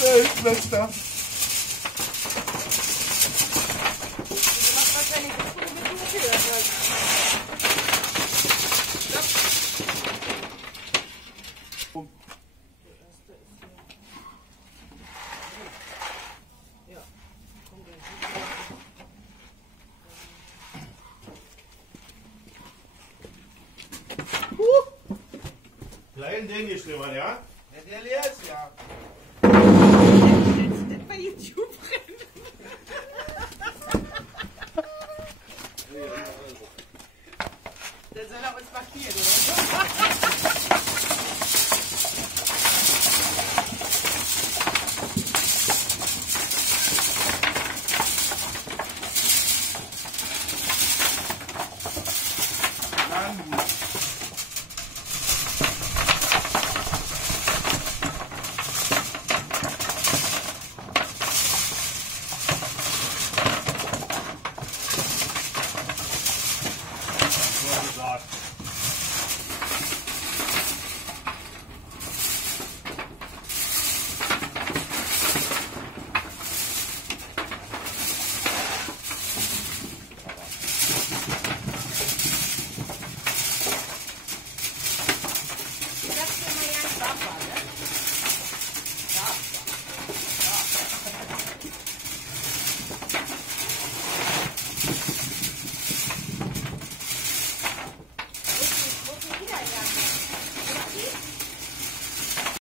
Weltmeister. Du machst wahrscheinlich das, womit du gehört hast. Ja. Komm gleich. Klein Denglisch drüber, ja? Der leer ist, ja. Das bei YouTube rennen. Dann soll er uns markieren, oder? Nur gesagt.